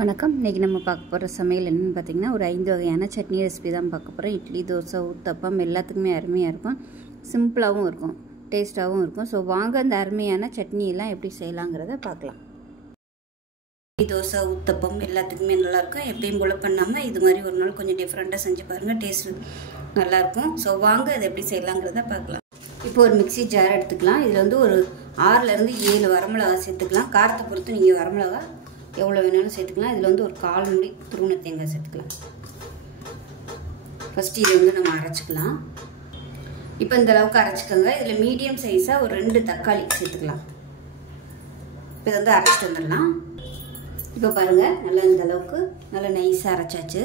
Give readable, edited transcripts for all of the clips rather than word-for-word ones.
வணக்கம். இன்றைக்கி நம்ம பார்க்க போகிற சமையல் என்னென்னு பார்த்திங்கன்னா, ஒரு 5 வகையான சட்னி ரெசிபி தான் பார்க்க போகிறோம். இட்லி, தோசை, ஊத்தப்பம் எல்லாத்துக்குமே அருமையாக இருக்கும். சிம்பிளாகவும் இருக்கும், டேஸ்ட்டாகவும் இருக்கும். ஸோ வாங்க அந்த அருமையான சட்னியெல்லாம் எப்படி செய்யலாங்கிறத பார்க்கலாம். இட்லி, தோசை, ஊத்தப்பம் எல்லாத்துக்குமே நல்லாயிருக்கும். எப்பயும் போல் பண்ணாமல் இது மாதிரி ஒரு நாள் கொஞ்சம் டிஃப்ரெண்ட்டாக செஞ்சு பாருங்கள், டேஸ்ட்டு நல்லாயிருக்கும். ஸோ வாங்க அதை எப்படி செய்யலாங்கிறத பார்க்கலாம். இப்போ ஒரு மிக்சி ஜார் எடுத்துக்கலாம். இதில் வந்து ஒரு 6லேருந்து 7 வரமிளகா சேர்த்துக்கலாம். காரத்தை பொறுத்து நீங்கள் வரமிளகா எவ்வளோ வேணாலும் சேர்த்துக்கலாம். இதில் வந்து ஒரு 1/4 மூடி துருவன தேங்காய் சேர்த்துக்கலாம். ஃபஸ்ட்டு இதை வந்து நம்ம அரைச்சிக்கலாம். இப்போ இந்த அளவுக்கு அரைச்சிக்கோங்க. இதில் மீடியம் சைஸாக ஒரு 2 தக்காளி சேர்த்துக்கலாம். இப்போ இதை வந்து அரைச்சிட்டு வந்துடலாம். இப்போ பாருங்கள், நல்லா இந்த அளவுக்கு நல்லா நைஸாக அரைச்சாச்சு.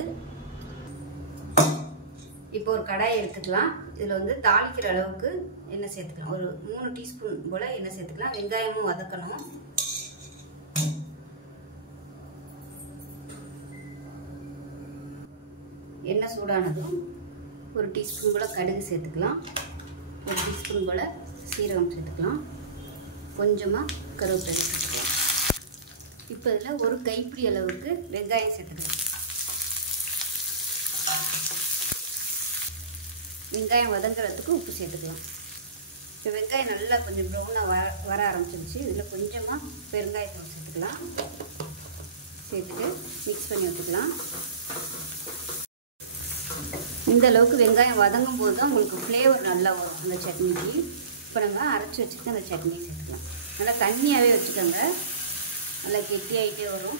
இப்போ ஒரு கடாயை எடுத்துக்கலாம். இதில் வந்து தாளிக்கிற அளவுக்கு எண்ணெய் சேர்த்துக்கலாம். ஒரு 3 டீஸ்பூன் போல் எண்ணெய் சேர்த்துக்கலாம். வெங்காயமும் வதக்கணும். எண்ணெய் சூடானதும் ஒரு டீஸ்பூன் போல் கடுகு சேர்த்துக்கலாம். ஒரு டீஸ்பூன் போல் சீரகம் சேர்த்துக்கலாம். கொஞ்சமாக கருவேப்பிலை சேர்த்துக்கலாம். இப்போ இதில் ஒரு கைப்பிடி அளவுக்கு வெங்காயம் சேர்த்துக்கலாம். வெங்காயம் வதங்குறதுக்கு உப்பு சேர்த்துக்கலாம். இப்போ வெங்காயம் நல்லா கொஞ்சம் ப்ரௌனாக வர ஆரம்பிச்சிருச்சு. இதில் கொஞ்சமாக பெருங்காயத்தூள் சேர்த்துக்கலாம். சேர்த்துட்டு மிக்ஸ் பண்ணி வச்சுக்கலாம். இந்த அளவுக்கு வெங்காயம் வதங்கும் போது தான் உங்களுக்கு ஃப்ளேவர் நல்லா வரும் அந்த சட்னிக்கு. இப்போ நம்ம அரைச்சி வச்சுட்டு அந்த சட்னியை சேர்த்துக்கலாம். நல்லா தண்ணியாகவே வச்சுக்கோங்க, நல்லா கெட்டியாகிட்டே வரும்.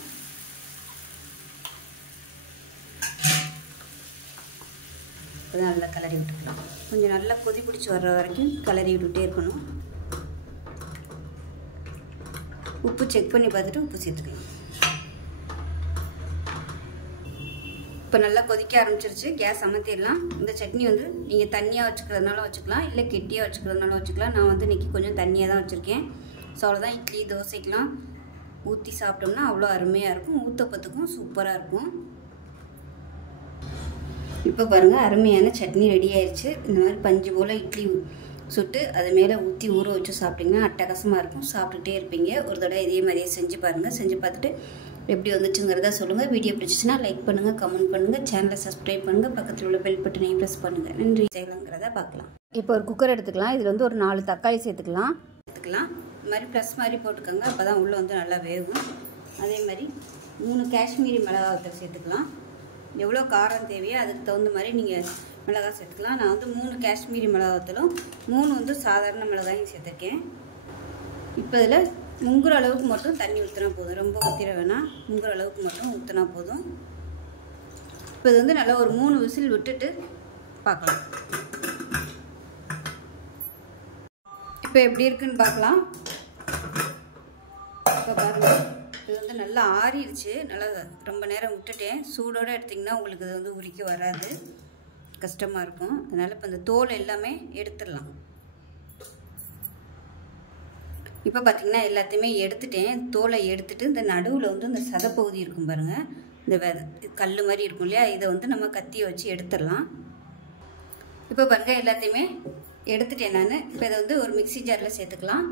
இப்போ நல்லா கிளறி விட்டுக்கலாம். கொஞ்சம் நல்லா கொதி பிடிச்சி வர்ற வரைக்கும் கிளறி விட்டுகிட்டே இருக்கணும். உப்பு செக் பண்ணி பார்த்துட்டு உப்பு சேர்த்துக்கலாம். இப்போ நல்லா கொதிக்க ஆரம்பிச்சிருச்சு. கேஸ் அமர்த்திடலாம். இந்த சட்னி வந்து நீங்கள் தண்ணியாக வச்சுக்கிறதுனால வச்சுக்கலாம், இல்லை கெட்டியாக வச்சுக்கிறதுனால வச்சுக்கலாம். நான் வந்து இன்றைக்கி கொஞ்சம் தண்ணியாக தான் வச்சுருக்கேன். ஸோ அவ்வளோதான். இட்லி, தோசைக்கெலாம் ஊற்றி சாப்பிட்டோம்னா அவ்வளோ அருமையாக இருக்கும். ஊத்தப்பத்துக்கும் சூப்பராக இருக்கும். இப்போ பாருங்கள், அருமையான சட்னி ரெடி ஆயிடுச்சு. இந்த மாதிரி பஞ்சு போல் இட்லி சுட்டு அது மேலே ஊற்றி ஊற வச்சு சாப்பிட்டிங்கன்னா அட்டகாசமாக இருக்கும். சாப்பிட்டுட்டே இருப்பீங்க. ஒரு தடவை இதே மாதிரியே செஞ்சு பாருங்கள். செஞ்சு பார்த்துட்டு எப்படி வந்துச்சுங்கிறத சொல்லுங்கள். வீடியோ பிடிச்சிச்சுன்னா லைக் பண்ணுங்கள், கமெண்ட் பண்ணுங்கள், சேனலை சப்ஸ்கிரைப் பண்ணுங்கள், பக்கத்தில் உள்ள பெல் பட்டனையும் ப்ரெஸ் பண்ணுங்கள். நன்றி. செய்யலாங்கிறத பார்க்கலாம். இப்போ ஒரு குக்கர் எடுத்துக்கலாம். இதில் வந்து ஒரு 4 தக்காளி சேர்த்துக்கலாம். இந்த மாதிரி ப்ளஸ் மாதிரி போட்டுக்கோங்க, அப்போ தான் உள்ளே வந்து நல்லா வேகும். அதே மாதிரி 3 காஷ்மீரி மிளகாய் சேர்த்துக்கலாம். எவ்வளோ காரம் தேவையோ அதுக்கு தகுந்த மாதிரி நீங்கள் மிளகாய் சேர்த்துக்கலாம். நான் வந்து 3 காஷ்மீரி மிளகாத்தூளும் 3 வந்து சாதாரண மிளகாயும் சேர்த்துருக்கேன். இப்போ இதில் முங்குற அளவுக்கு மட்டும் தண்ணி ஊற்றினா போதும். ரொம்ப ஊற்றிட வேணாம், முங்குற அளவுக்கு மட்டும் ஊற்றினா போதும். இப்போ இது வந்து நல்லா ஒரு 3 விசில் விட்டுட்டு பார்க்கலாம். இப்போ எப்படி இருக்குன்னு பார்க்கலாம். இப்போ பாருங்கள், இது வந்து நல்லா ஆறிடுச்சு. நல்லா ரொம்ப நேரம் விட்டுட்டேன். சூடோடு எடுத்திங்கன்னா உங்களுக்கு இது வந்து உரிக்க வராது, கஷ்டமாக இருக்கும். அதனால் இப்போ இந்த தோல் எல்லாமே எடுத்துடலாம். இப்போ பார்த்திங்கன்னா எல்லாத்தையுமே எடுத்துட்டேன். தோலை எடுத்துட்டு இந்த நடுவில் வந்து இந்த சதப்பகுதி இருக்கும் பாருங்கள், இந்த கல் மாதிரி இருக்கும் இல்லையா, இதை வந்து நம்ம கத்தியை வச்சு எடுத்துடலாம். இப்போ பாருங்கள், எல்லாத்தையுமே எடுத்துட்டேன் நான். இப்போ இதை வந்து ஒரு மிக்சி ஜாரில் சேர்த்துக்கலாம்.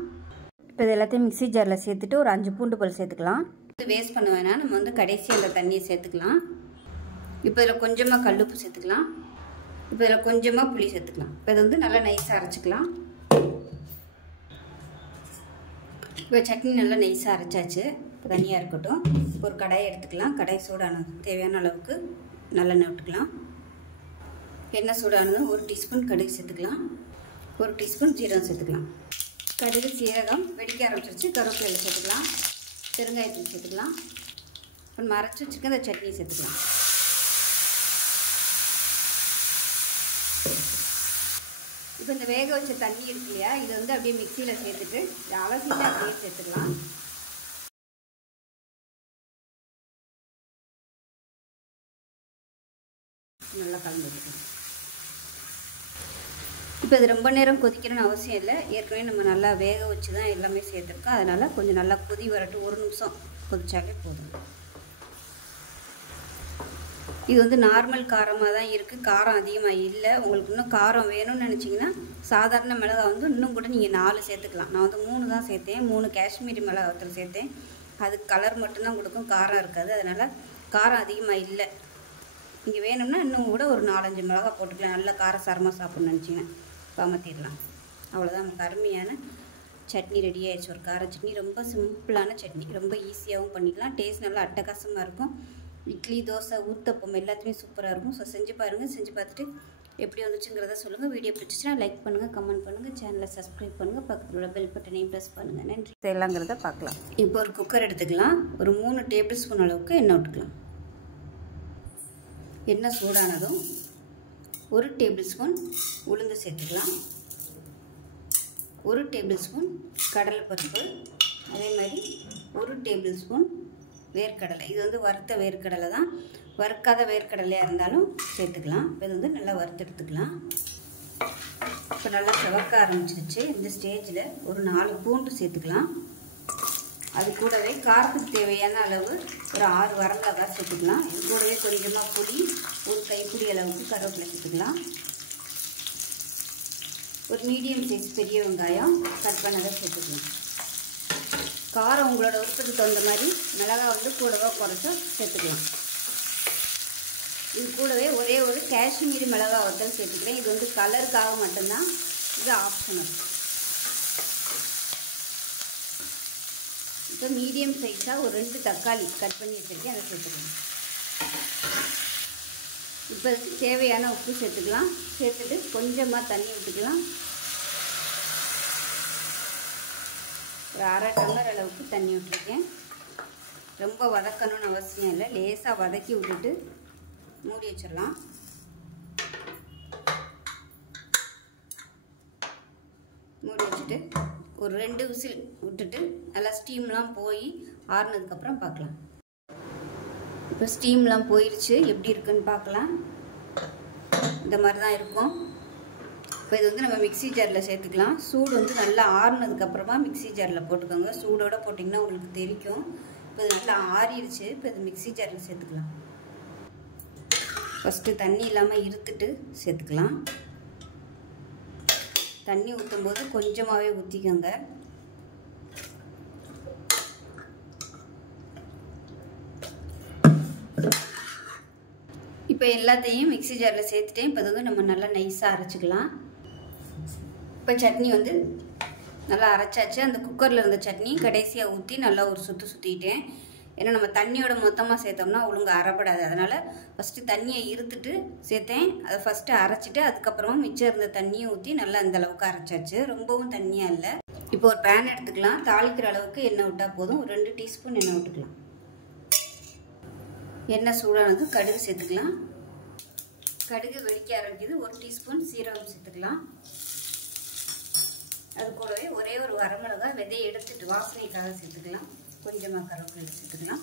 இப்போ இது எல்லாத்தையும் மிக்சி ஜாரில் சேர்த்துட்டு ஒரு 5 பூண்டு பல் சேர்த்துக்கலாம். இது வேஸ்ட் பண்ண வேணாம், நம்ம வந்து கடைசியாக அந்த தண்ணியை சேர்த்துக்கலாம். இப்போ இதில் கொஞ்சமாக கல்லுப்பு சேர்த்துக்கலாம். இப்போ இதில் கொஞ்சமாக புளி சேர்த்துக்கலாம். இப்போ இதை வந்து நல்லா நைஸாக அரைச்சிக்கலாம். இப்போ சட்னி நல்லா நைஸாக அரைச்சாச்சு. இப்போ தனியாக இருக்கட்டும். இப்போ ஒரு கடாயை எடுத்துக்கலாம். கடாய் சூடானது தேவையான அளவுக்கு நல்லெண்ணெய் விட்டுக்கலாம். எண்ணெய் சூடானதும் 1 டீஸ்பூன் கடுகு சேர்த்துக்கலாம். 1 டீஸ்பூன் ஜீரகம் சேர்த்துக்கலாம். கடுகு சீரகம் வெடிக்க ஆரம்பிச்சிருச்சு. கருவேப்பிலை சேர்த்துக்கலாம். பெருங்காயத்தூள் சேர்த்துக்கலாம். இப்போ நம்ம அரைச்சி வச்சுக்க இந்த சட்னி சேர்த்துக்கலாம். இப்போ இந்த வேக வச்ச தண்ணி இருக்கு இல்லையா, இதை வந்து அப்படியே மிக்சியில் சேர்த்துட்டு அலசிட்டு அப்படியே சேர்த்துக்கலாம். நல்லா கலந்து விட்டுக்கலாம். இப்போ இது ரொம்ப நேரம் கொதிக்கணும்னு அவசியம் இல்லை. ஏற்கனவே நம்ம நல்லா வேக வச்சு தான் எல்லாமே சேர்த்துருக்கோம். அதனால் கொஞ்சம் நல்லா கொதி வரட்டும். 1 நிமிஷம் கொதிச்சாலே போதும். இது வந்து நார்மல் காரமாக தான் இருக்குது, காரம் அதிகமாக இல்லை. உங்களுக்கு இன்னும் காரம் வேணும்னு நினச்சிங்கன்னா சாதாரண மிளகாய் வந்து இன்னும் கூட நீங்கள் 4 சேர்த்துக்கலாம். நான் வந்து 3 தான் சேர்த்தேன். 3 காஷ்மீரி மிளகாத்தூள் சேர்த்தேன். அது கலர் மட்டும்தான் கொடுக்கும், காரம் இருக்காது. அதனால் காரம் அதிகமாக இல்லை. நீங்கள் வேணும்னா இன்னும் கூட ஒரு 4-5 மிளகா போட்டுக்கலாம். நல்லா காரசாரமாக சாப்பிட்ணுன்னு நினச்சிங்கன்னா காமத்திடலாம். அவ்வளோதான், நமக்கு அருமையான சட்னி ரெடி ஆகிடுச்சு. ஒரு கார சட்னி, ரொம்ப சிம்பிளான சட்னி, ரொம்ப ஈஸியாகவும் பண்ணிக்கலாம். டேஸ்ட் நல்லா அட்டகாசமாக இருக்கும். இட்லி, தோசை, ஊத்தப்பம் எல்லாத்துலேயுமே சூப்பராக இருக்கும். ஸோ செஞ்சு பாருங்கள். செஞ்சு பார்த்துட்டு எப்படி வந்துச்சுங்கிறத சொல்லுங்கள். வீடியோ பிடிச்சிச்சுன்னா லைக் பண்ணுங்கள், கமெண்ட் பண்ணுங்கள், சேனலை சப்ஸ்கிரைப் பண்ணுங்கள், பக்கத்தில் உள்ள பெல் பட்டனையும் ப்ரெஸ் பண்ணுங்கள். நன்றி. செய்யலாங்கிறத பார்க்கலாம். இப்போ ஒரு குக்கர் எடுத்துக்கலாம். ஒரு 3 டேபிள் ஸ்பூன் அளவுக்கு எண்ணெய் விட்டுக்கலாம். எண்ணெய் சூடானதும் 1 டேபிள் ஸ்பூன் உளுந்து சேர்த்துக்கலாம். 1 டேபிள் ஸ்பூன் கடலைப்பருப்பு, அதே மாதிரி 1 டேபிள் ஸ்பூன் வேர்க்கடலை. இது வந்து வறுத்த வேர்க்கடலை தான், வறுக்காத வேர்க்கடலையாக இருந்தாலும் சேர்த்துக்கலாம். இது வந்து நல்லா வறுத்து எடுத்துக்கலாம். இப்போ நல்லா செவக்க ஆரம்பிச்சிருச்சு. இந்த ஸ்டேஜில் ஒரு 4 பூண்டு சேர்த்துக்கலாம். அது கூடவே காரத்துக்கு தேவையான அளவு ஒரு 6 வரமிளகாய் சேர்த்துக்கலாம். இது கூடவே கொஞ்சமாக புளி, ஒரு கைப்பிடி அளவுக்கு கருவேப்பிலை சேர்த்துக்கலாம். ஒரு மீடியம் சைஸ் பெரிய வெங்காயம் கட் பண்ணதை சேர்த்துக்கலாம். காரம் உங்களோட விருப்பத்துக்கு தகுந்த மாதிரி மிளகாய் வந்து கூடவோ குறைச்சோ சேர்த்துக்கலாம். இது கூடவே ஒரே ஒரு காஷ்மீரி மிளகாய் வத்தல் சேர்த்துக்கிறேன். இது வந்து கலருக்காக மட்டும்தான், இது ஆப்ஷனல். இப்போ மீடியம் சைஸாக ஒரு 2 தக்காளி கட் பண்ணி வச்சுருக்கேன், அதை சேர்த்துக்கலாம். இப்போ தேவையான உப்பு சேர்த்துக்கலாம். சேர்த்துட்டு கொஞ்சமாக தண்ணி ஊற்றிக்கலாம். ஒரு 1/2 டம்ளர் அளவுக்கு தண்ணி விட்டுருக்கேன். ரொம்ப வதக்கணும்னு அவசியம் இல்லை, லேசாக வதக்கி விட்டுட்டு மூடி வச்சிடலாம். மூடி வச்சுட்டு ஒரு 2 விசில் விட்டுட்டு நல்லா ஸ்டீம்லாம் போய் ஆறுனதுக்கப்புறம் பார்க்கலாம். இப்போ ஸ்டீம்லாம் போயிடுச்சு. எப்படி இருக்குன்னு பார்க்கலாம். இந்த மாதிரி தான் இருக்கும். இப்போ இது வந்து நம்ம மிக்ஸி ஜாரில் சேர்த்துக்கலாம். சூடு வந்து நல்லா ஆறுனதுக்கப்புறமா மிக்ஸி ஜாரில் போட்டுக்கோங்க. சூடோடு போட்டிங்கன்னா உங்களுக்கு தெரிக்கும். இப்போ இது நல்லா ஆறிடுச்சு. இப்போ இது மிக்ஸி ஜாரில் சேர்த்துக்கலாம். ஃபஸ்ட்டு தண்ணி இல்லாமல் இருத்துட்டு சேர்த்துக்கலாம். தண்ணி ஊற்றும் போது கொஞ்சமாகவே ஊற்றிக்கோங்க. இப்போ எல்லாத்தையும் மிக்ஸி ஜாரில் சேர்த்துட்டேன். இப்போ வந்து நம்ம நல்லா நைஸாக அரைச்சிக்கலாம். இப்போ சட்னி வந்து நல்லா அரைச்சாச்சு. அந்த குக்கரில் இருந்த சட்னி கடைசியாக ஊற்றி நல்லா ஒரு சுற்று சுற்றிக்கிட்டேன். ஏன்னா நம்ம தண்ணியோட மொத்தமாக சேர்த்தோம்னா ஒழுங்கு அரைப்படாது. அதனால் ஃபஸ்ட்டு தண்ணியை இருத்துட்டு சேர்த்தேன். அதை ஃபஸ்ட்டு அரைச்சிட்டு அதுக்கப்புறமா மிச்சம் இருந்த தண்ணியை ஊற்றி நல்லா அந்த அளவுக்கு அரைச்சாச்சு. ரொம்பவும் தண்ணியாக இல்லை. இப்போ ஒரு பேன் எடுத்துக்கலாம். தாளிக்கிற அளவுக்கு எண்ணெய் விட்டால் போதும். ஒரு 2 டீஸ்பூன் எண்ணெய் விட்டுக்கலாம். எண்ணெய் சூடானது கடுகு சேர்த்துக்கலாம். கடுகு வெடிக்க ஆரம்பிக்குது. 1 டீஸ்பூன் சீரகம் சேர்த்துக்கலாம். அது கூடவே ஒரே ஒரு வரமிளகாய் விதையை எடுத்துட்டு வாசனைக்காக சேர்த்துக்கலாம். கொஞ்சமாக கருவேப்பிலை சேர்த்துக்கலாம்.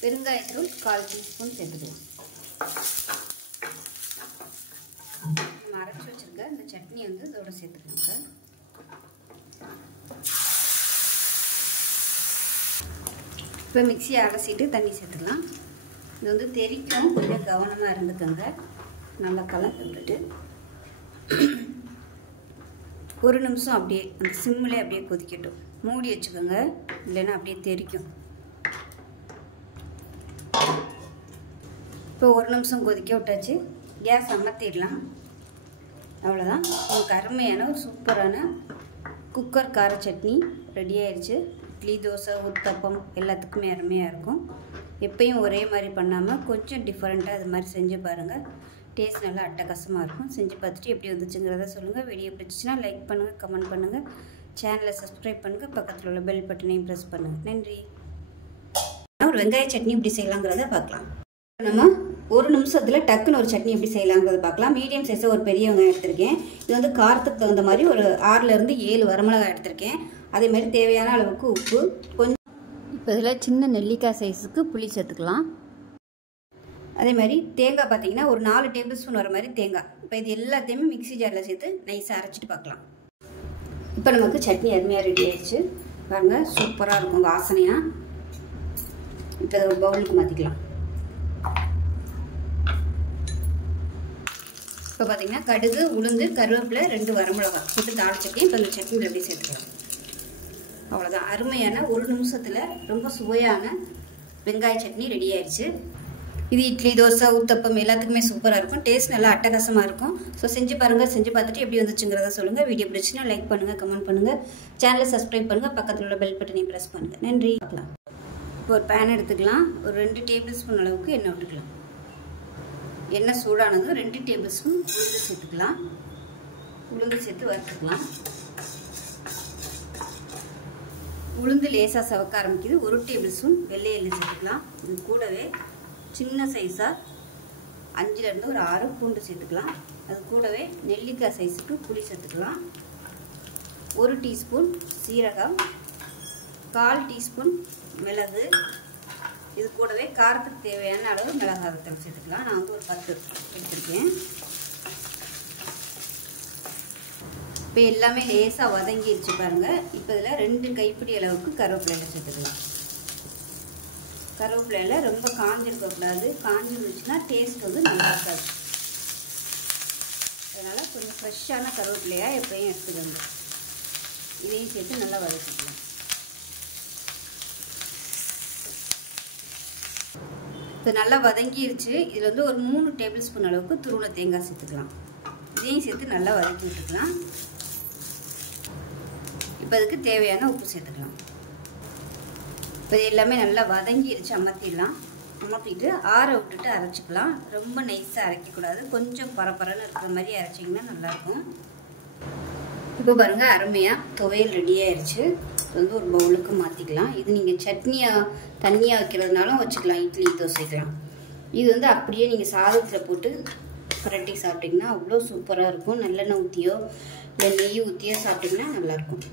பெருங்காயத்தூள் 1/4 டீஸ்பூன் சேர்த்துக்கலாம். நம்ம அரைச்சி வச்சிருக்க இந்த சட்னி வந்து இதோட சேர்த்துக்கலாம். இப்போ மிக்ஸியை அரைச்சிட்டு தண்ணி சேர்த்துக்கலாம். இது வந்து தெரிக்கும், கொஞ்சம் கவனமாக இருந்துக்கோங்க. நல்லா கலந்து விட்டுட்டு 1 நிமிஷம் அப்படியே அந்த சிம்மிலே அப்படியே கொதிக்கட்டும். மூடி வச்சுக்கோங்க, இல்லைன்னா அப்படியே தெரிக்கும். இப்போ 1 நிமிஷம் கொதிக்க விட்டாச்சு. கேஸ் அமர்த்திடலாம். அவ்வளோதான், உங்களுக்கு அருமையான ஒரு சூப்பரான குக்கர் கார சட்னி ரெடி ஆயிடுச்சு. இட்லி, தோசை, ஊத்தப்பம் எல்லாத்துக்குமே அருமையாக இருக்கும். எப்பயும் ஒரே மாதிரி பண்ணாமல் கொஞ்சம் டிஃப்ரெண்ட்டாக இது மாதிரி செஞ்சு பாருங்கள். டேஸ்ட் நல்லா அட்டகாசமாக இருக்கும். செஞ்சு பார்த்துட்டு எப்படி வந்துச்சுங்கிறத சொல்லுங்கள். வீடியோ பிடிச்சிச்சின்னா லைக் பண்ணுங்கள், கமெண்ட் பண்ணுங்கள், சேனலை சப்ஸ்கிரைப் பண்ணுங்கள், பக்கத்தில் உள்ள பெல் பட்டனையும் ப்ரெஸ் பண்ணுங்கள். நன்றி. ஒரு வெங்காய சட்னி எப்படி செய்யலாங்கிறத பார்க்கலாம். நம்ம 1 நிமிஷத்தில் டக்குன்னு ஒரு சட்னி எப்படி செய்யலாங்கிறத பார்க்கலாம். மீடியம் சைஸில் ஒரு பெரிய வெங்காயம் எடுத்திருக்கேன். இது வந்து காரத்துக்கு தகுந்த மாதிரி ஒரு 6லேருந்து 7 வரமிளகாய் எடுத்திருக்கேன். அதேமாதிரி தேவையான அளவுக்கு உப்பு, கொஞ்சம் இப்போ இதில் சின்ன நெல்லிக்காய் சைஸுக்கு புளி சேர்த்துக்கலாம். அதே மாதிரி தேங்காய் பார்த்தீங்கன்னா ஒரு 4 டேபிள் ஸ்பூன் வர மாதிரி தேங்காய். இப்போ இது எல்லாத்தையுமே மிக்ஸி ஜாரில் சேர்த்து நைஸாக அரைச்சிட்டு பார்க்கலாம். இப்போ நமக்கு சட்னி அருமையாக ரெடி ஆயிடுச்சு. பாருங்கள், சூப்பராக இருக்கும் வாசனையாக. இப்போ இதை ஒரு பவுலுக்கு மாற்றிக்கலாம். இப்போ பார்த்தீங்கன்னா கடுகு, உளுந்து, கருவேப்பிலை, 2 வரமிளகாய் போட்டு தாளிச்சிருக்கேன். இப்போ இந்த சட்னியில் அப்படியே சேர்த்துக்கலாம். அவ்வளோதான், அருமையான 1 நிமிஷத்தில் ரொம்ப சுவையான வெங்காய சட்னி ரெடி ஆயிடுச்சு. இது இட்லி, தோசை, ஊத்தப்பம் எல்லாத்துக்குமே சூப்பராக இருக்கும். டேஸ்ட் நல்லா அட்டகாசமாக இருக்கும். ஸோ செஞ்சு பாருங்கள். செஞ்சு பார்த்துட்டு எப்படி வந்துச்சுங்கிறத சொல்லுங்கள். வீடியோ பிடிச்சுன்னா லைக் பண்ணுங்கள், கமெண்ட் பண்ணுங்கள், சேனலை சப்ஸ்கிரைப் பண்ணுங்கள், பக்கத்தில் உள்ள பெல் பட்டனையும் ப்ரெஸ் பண்ணுங்கள். நன்றி. பார்க்கலாம். இப்போ ஒரு பேன் எடுத்துக்கலாம். ஒரு 2 டேபிள் ஸ்பூன் அளவுக்கு எண்ணெய் விட்டுக்கலாம். எண்ணெய் சூடானதும் 2 டேபிள் ஸ்பூன் உளுந்து சேர்த்துக்கலாம். உளுந்து சேர்த்து வறுத்துக்கலாம். உளுந்து லேசாக சவக்க ஆரம்பிக்குது. 1 டேபிள் ஸ்பூன் வெள்ளை எள்ளு சேர்த்துக்கலாம். இது கூடவே சின்ன சைஸாக 5லேருந்து ஒரு 6 பூண்டு சேர்த்துக்கலாம். அது கூடவே நெல்லிக்காய் சைஸுக்கு புளி சேர்த்துக்கலாம். 1 டீஸ்பூன் சீரகம், 1/4 டீஸ்பூன் மிளகு, இது கூடவே காரத்துக்கு தேவையான அளவு மிளகாய் வத்தல் சேர்த்துக்கலாம். நான் வந்து ஒரு 10 எடுத்துருக்கேன். இப்போ எல்லாமே லேசாக வதங்கிடுச்சு பாருங்கள். இப்போ இதில் 2 கைப்பிடி அளவுக்கு கருவேப்பிலையில் சேர்த்துக்கலாம். கருவேப்பிலையில் ரொம்ப காஞ்சிருக்கக்கூடாது. காஞ்சிருந்துச்சுன்னா டேஸ்ட் வந்து நல்லா இருக்காது. அதனால் கொஞ்சம் ஃப்ரெஷ்ஷான கருவேப்பிலையாக எப்பயும் எடுத்துக்கோங்க. இதையும் சேர்த்து நல்லா வதக்கிக்கலாம். இப்போ நல்லா வதங்கிருச்சு. இதில் வந்து ஒரு 3 டேபிள் ஸ்பூன் அளவுக்கு துருவன தேங்காய் சேர்த்துக்கலாம். இதையும் சேர்த்து நல்லா வதக்கி விட்டுக்கலாம். இப்போ அதுக்கு தேவையான உப்பு சேர்த்துக்கலாம். இப்போ இது எல்லாமே நல்லா வதங்கிடுச்சு. அமர்த்திட்டு ஆற விட்டுட்டு அரைச்சிக்கலாம். ரொம்ப நைஸாக அரைக்கக்கூடாது. கொஞ்சம் பரபரன்னு இருக்கிற மாதிரி அரைச்சிங்கன்னா நல்லாயிருக்கும். இப்போ பாருங்கள், அருமையாக துவையல் ரெடி ஆயிடுச்சு. இது வந்து ஒரு பவுலுக்கு மாற்றிக்கலாம். இது நீங்கள் சட்னியாக தண்ணியாக வைக்கிறதுனாலும் வச்சுக்கலாம், இட்லி தோசைக்கலாம். இது வந்து அப்படியே நீங்கள் சாதத்தில் போட்டு புரட்டி சாப்பிட்டிங்கன்னா அவ்வளோ சூப்பராக இருக்கும். நல்லெண்ணெய் ஊற்றியோ இல்லை நெய் ஊற்றியோ சாப்பிட்டிங்கன்னா நல்லாயிருக்கும்.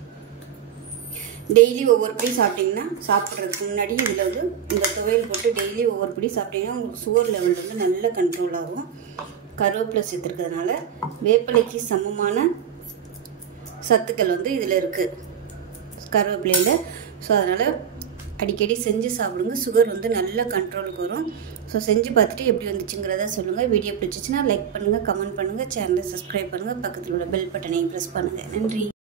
டெய்லி ஒவ்வொரு படி சாப்பிட்டிங்கன்னா, சாப்பிட்றதுக்கு முன்னாடி இதில் வந்து இந்த துவையல் போட்டு டெய்லி ஒவ்வொரு படி சாப்பிட்டிங்கன்னா உங்களுக்கு சுகர் லெவல் வந்து நல்ல கண்ட்ரோல் ஆகும். கருவேப்பிலை சேர்த்துருக்கிறதுனால வேப்பிலைக்கு சமமான சத்துக்கள் வந்து இதில் இருக்குது கருவேப்பிலையில். ஸோ அதனால் அடிக்கடி செஞ்சு சாப்பிடுங்க. சுகர் வந்து நல்ல கண்ட்ரோலுக்கு வரும். ஸோ செஞ்சு பார்த்துட்டு எப்படி வந்துச்சுங்கிறத சொல்லுங்கள். வீடியோ பிடிச்சிச்சின்னா லைக் பண்ணுங்கள், கமெண்ட் பண்ணுங்கள், சேனலை சப்ஸ்கிரைப் பண்ணுங்கள், பக்கத்தில் உள்ள பெல் பட்டனையும் ப்ரெஸ் பண்ணுங்கள். நன்றி.